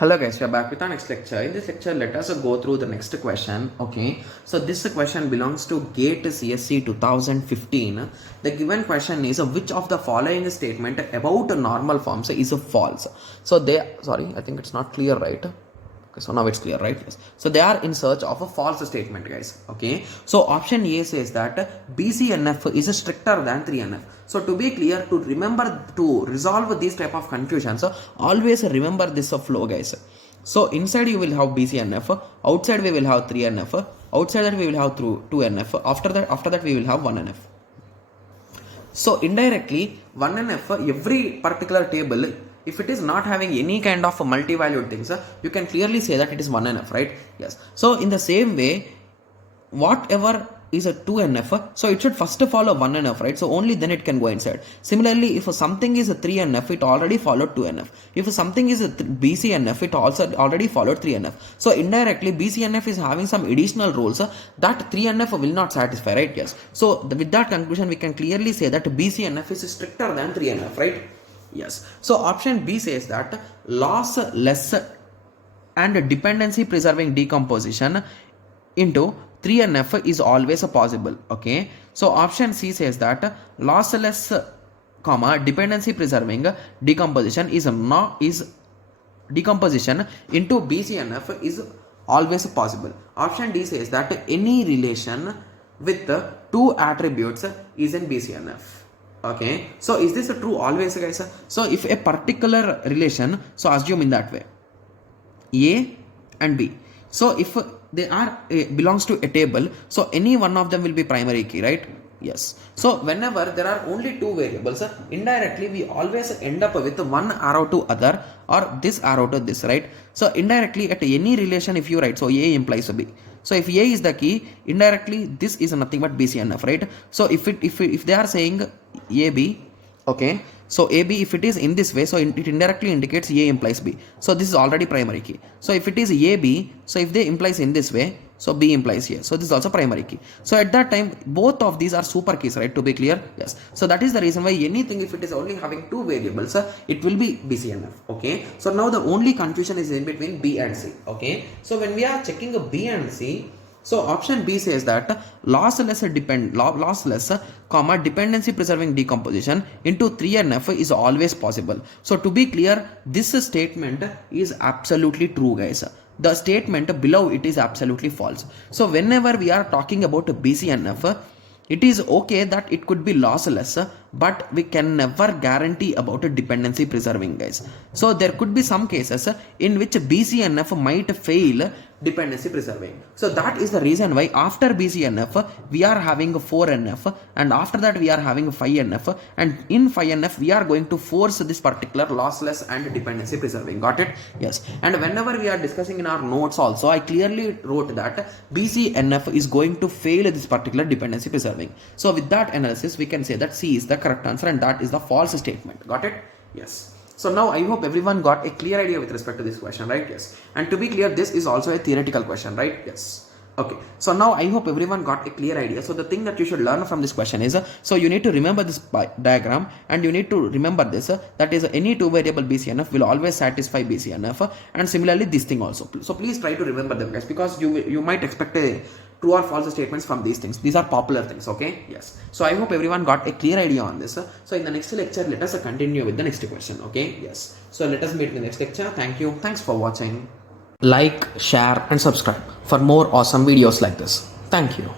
Hello guys, we are back with our next lecture. In this lecture, let us go through the next question. Okay, so this question belongs to GATE CSC 2015. The given question is which of the following statement about normal forms is false? So I think it's not clear, right? Okay, so now it's clear, right? Yes. So they are in search of a false statement, guys. Okay. So option A says that BCNF is stricter than 3NF. So to be clear, to resolve these type of confusions, always remember this flow, guys. So inside you will have BCNF, outside we will have 3NF, outside that we will have 2NF, after that we will have 1NF. So indirectly 1NF, every particular table, if it is not having any kind of multi-valued things, you can clearly say that it is 1NF, right? Yes. So in the same way, whatever is a 2NF, so it should first follow 1NF, right? So only then it can go inside. Similarly, if something is a 3NF, it already followed 2NF. If something is a BCNF, it also already followed 3NF. So indirectly, BCNF is having some additional rules that 3NF will not satisfy, right? Yes. So with that conclusion, we can clearly say that BCNF is stricter than 3NF, right? Yes. So option B says that lossless and dependency preserving decomposition into 3NF is always possible. Okay. So option C says that lossless, dependency preserving decomposition is decomposition into BCNF is always possible. Option D says that any relation with two attributes is in BCNF. Okay, so is this true always, guys? So if a particular relation, so assume in that way, A and B. So if they are belongs to a table, so any one of them will be primary key, right? Yes. So whenever there are only two variables, indirectly we always end up with one arrow to other or this arrow to this, right? So indirectly at any relation, if you write, so A implies B. So if A is the key, indirectly this is nothing but BCNF, right? So if they are saying AB, okay, so AB, if it is in this way, so it indirectly indicates A implies B. So this is already primary key. So if it is AB, so if they implies in this way, so B implies here. So this is also primary key. So at that time, both of these are super keys, right? To be clear, yes. So that is the reason why anything, if it is only having two variables, it will be BCNF. Okay. So now the only confusion is in between B and C. Okay. So when we are checking a B and C, so option B says that lossless, dependency preserving decomposition into 3NF is always possible. So to be clear, this statement is absolutely true, guys. The statement below it is absolutely false. So whenever we are talking about BCNF, it is okay that it could be lossless, but we can never guarantee about a dependency preserving, guys. So there could be some cases in which BCNF might fail dependency preserving. So that is the reason why after BCNF we are having 4NF, and after that we are having 5NF, and in 5NF we are going to force this particular lossless and dependency preserving. Got it? Yes. And whenever we are discussing in our notes also, I clearly wrote that BCNF is going to fail this particular dependency preserving. So with that analysis, we can say that C is the correct answer and that is the false statement. Got it? Yes. So now I hope everyone got a clear idea with respect to this question, right? Yes. And to be clear, this is also a theoretical question, right? Yes. Okay. So now I hope everyone got a clear idea. So the thing that you should learn from this question is, so you need to remember this diagram, and you need to remember this, that is any two variable BCNF will always satisfy BCNF, and similarly this thing also. So please try to remember them, guys, because you might expect a true or false statements from these things. These are popular things. Okay. Yes. So I hope everyone got a clear idea on this. So in the next lecture, let us continue with the next question. Okay. Yes. So let us meet in the next lecture. Thank you. Thanks for watching. Like, share and subscribe for more awesome videos like this. Thank you.